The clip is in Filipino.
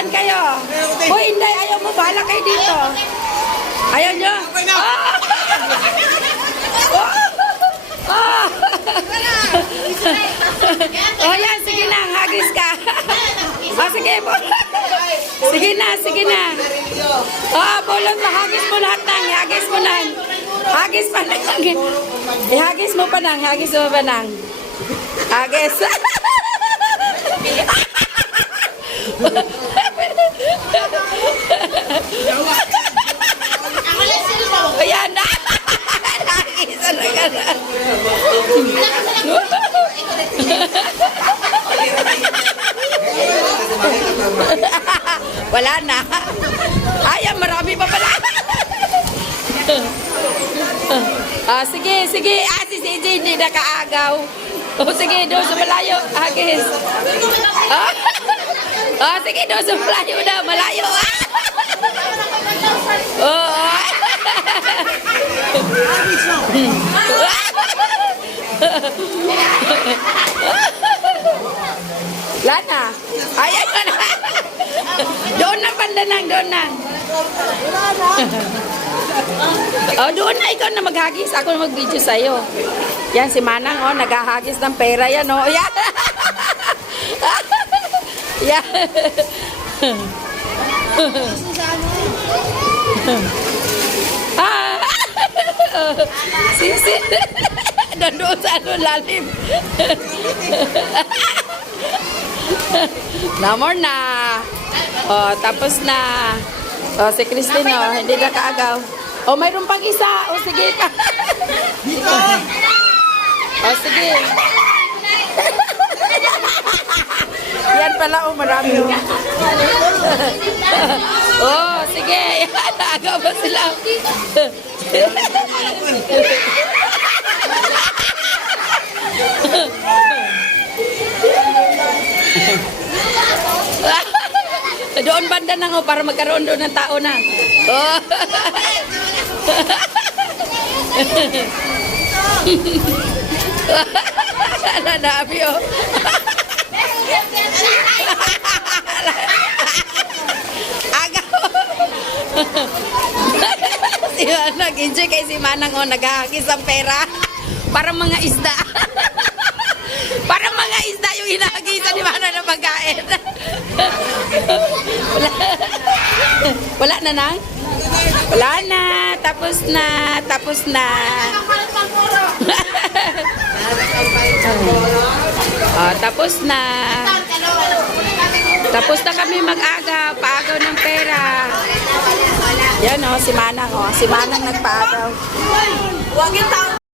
Saan kayo? Uy, hindi. Ayaw mo. Bahala kayo dito. Ayaw nyo? Oh, yan. Sige na. Hagis ka. Oh, sige po. Sige na. Sige na. Oh, bulot mo. Hagis mo lahat nang. Hagis mo nang. Hagis pa nang. Ihagis mo pa nang. Hagis mo pa nang. Hagis. Ayan na. Nakikisan na ka na. Wala na. Ayan, marami pa pala. Sige, sige. Si CJ hindi nakaagaw. Sige, doon sa malayo. Agis. Sige, doon sa malayo na. Malayo. Lana. Ayan ka na. Doon na pandanang. Doon na. Doon na. Ikaw na maghagis. Ako na mag-video sa'yo. Yan, si Manang, naghahagis ng pera yan, Yan. Yan. Sisi. Doon sa lalim. Namor na. Tapos na. Si Christine, hindi na kaagaw. Mayroon pang isa. Sige pa. Sige. Yan pala, marami. Sige. Agaw ba sila? Doon banda na para magkaroon doon ng tao na. Nadabi, Agaw. Nag-enjoy kay si Manang, naghahagis ang pera. Parang mga isda. Parang mga isda yung hinahagisan ni Manang na pagkain. Wala na nang? Wala na. Tapos na. Tapos na. Tapos na. Tapos na kami mag-agaw. Paagaw ng pera. Yan si Manang. Si Manang nagpaagaw.